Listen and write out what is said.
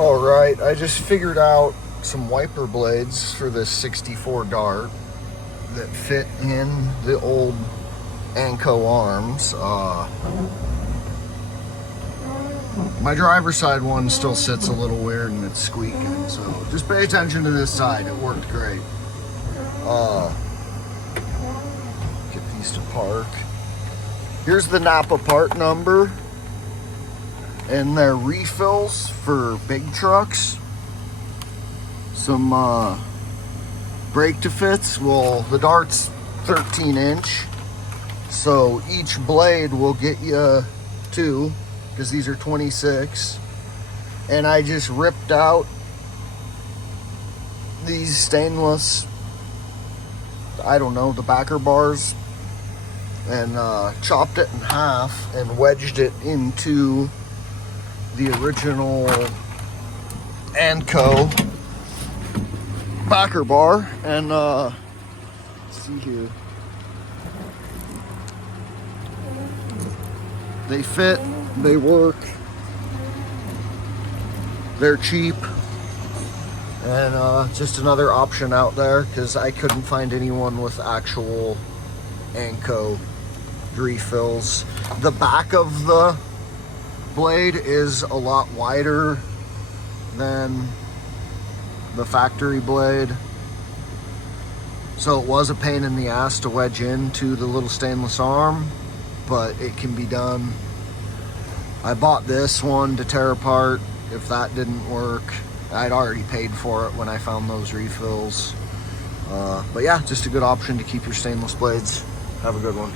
Alright, I just figured out some wiper blades for this 64 Dart that fit in the old Anco arms. My driver's side one still sits a little weird and it's squeaking, so just pay attention to this side. It worked great. Get these to park. Here's the Napa part number and their refills for big trucks. Some brake to fits. Well, the Dart's 13-inch, so each blade will get you two, because these are 26. And I just ripped out these stainless, I don't know, the backer bars, and chopped it in half and wedged it into the original Anco backer bar. And let's see here, they fit, they work, they're cheap, and just another option out there because I couldn't find anyone with actual Anco refills. The back of the blade is a lot wider than the factory blade, so it was a pain in the ass to wedge into the little stainless arm, but it can be done. I bought this one to tear apart if that didn't work. I'd already paid for it when I found those refills, but yeah, just a good option to keep your stainless blades. Have a good one.